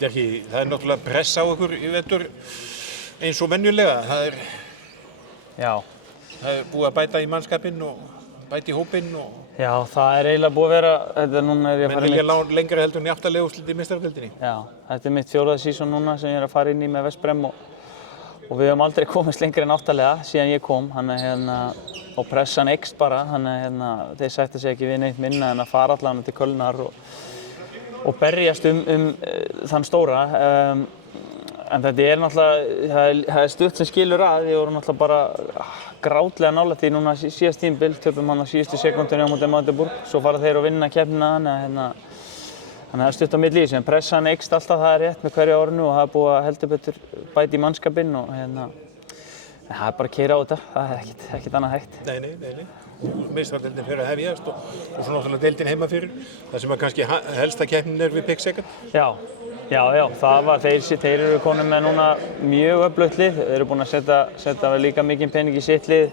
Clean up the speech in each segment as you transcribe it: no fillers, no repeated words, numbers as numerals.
Það náttúrulega press á ykkur í vetur eins og venjulega. Það er búið að bæta í mannskapinn og bæta í hópinn og... Já, það er eiginlega búið að vera, núna er ég að fara menn vilja lengra heldur en í 8 liða úrslit í meistaradeildinni. Já, þetta mitt 4. sísón núna sem ég að fara inn í með Vestbrem og við höfum aldrei komist lengra en 8 liða síðan ég kom, og pressan eykst bara, þeir sætta sig ekki við neitt minna en að fara allavega til Kölnar og berjast þann stóra. En þetta er náttúrulega, það er stutt sem skilur að, við vorum náttúrulega bara grátlega nálægt því núna síðast tímabil, töpum hann á síðustu sekúndunni á móti Magdeburg, svo fara þeir að vinna keppnina, þannig að það er stutt á milli í þessu, en pressan eykst alltaf, það er rétt með hverju árinu og það er búið að heldur betur bæta í mannskapinn og það er bara að keyra á þetta, það er ekkert annað hægt. Nei. Meistaradeildin fyrir að hefjast og svo náttúrulega deildin heima fyrir, það sem að kannski helsta keppnin við Pick Second. Já, það var, þeir eru konum með núna mjög öflugt lið, þeir eru búin að setja líka mikinn pening í sitt lið,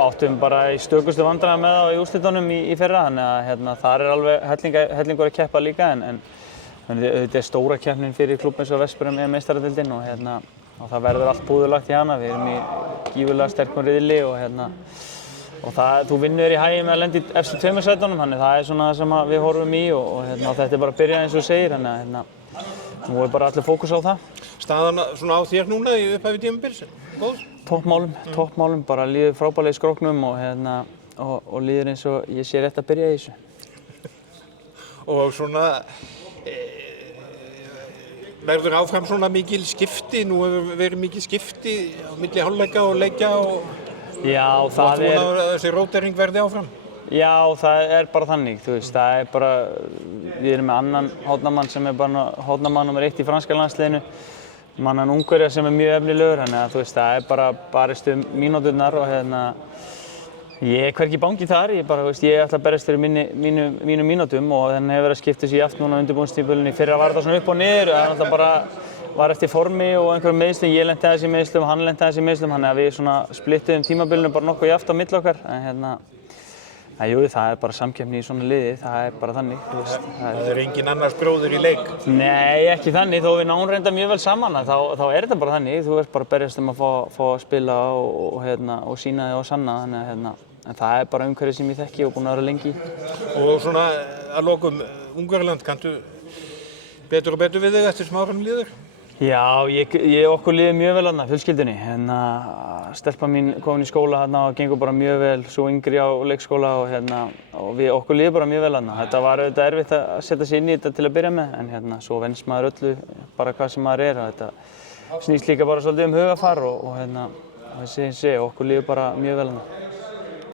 áttum bara í stökustu vandræðum með það í úrslitunum í fyrra, þannig að þar er alveg hellingur að keppa líka, en þetta er stóra keppnin fyrir klúbb eins og Vestbrem eða meistaradeildin og það verður allt púðurlagt í hana, við erum í gífurlega sterkum riðli og þú vinnur í hagi með að lenda í efstu 2 sætunum, þannig það er svona það sem við horfum í og þetta er bara að byrja eins og þú segir, þannig nú er bara allir fókus á það. Staðan svona á þér núna í upphafi tímabils, góð? Toppmálum, bara líður frábærlega í skróknum og líður eins og ég sé rétt að byrja í þessu. Og svona, verður áfram svona mikil skipti, nú hefur verið mikil skipti á milli hálfleika og leikja og... Já, það er... Þú að þessi rótering verði áfram? Já, það er bara þannig, það er bara... Við erum með annan hódnamann sem er bara hódnamann nr. 1 í franska landsliðinu, mannan Ungverja sem er mjög efnilegur, þannig að það er bara barist mínúturnar og ég er hvergi bangi þar, ég ætla að berjast fyrir mínum mínútum og þannig hefur verið að skipta sig í aft núna á undirbúningstímabilinu. Fyrra var þetta svona upp og niður, það er alltaf bara var eftir formi og einhverjum meiðslum, ég lenti aðeins í meiðslum, hann lenti aðeins í meiðslum, þannig að við svona splittuðum tímabilinu bara nokkuð jafnt á milli okkar, en jú, það er bara samkeppni í svona liði, það er bara þannig, Það er engin annars bróðir í leik? Nei, ekki þannig, þó við náum reynda mjög vel saman, þá er þetta bara þannig, þú ert bara að berjast að fá að spila og sýna þig og sanna, en það er bara umhverfið sem ég þekki og búinn að vera lengi. Og svona að lokum, Ungverjaland, kanntu betur og betur við þig eftir sem árum líður? Já, okkur líður mjög vel þarna, fjölskyldunni, stelpan mín komin í skóla þarna og gengur bara mjög vel, svo yngri á leikskóla og okkur líður bara mjög vel þarna. Þetta var auðvitað erfitt að setja sig inn í þetta til að byrja með, en svo venst maður öllu bara hvað sem maður er. Þetta snýst líka bara svolítið hugafar og okkur líður bara mjög vel þarna.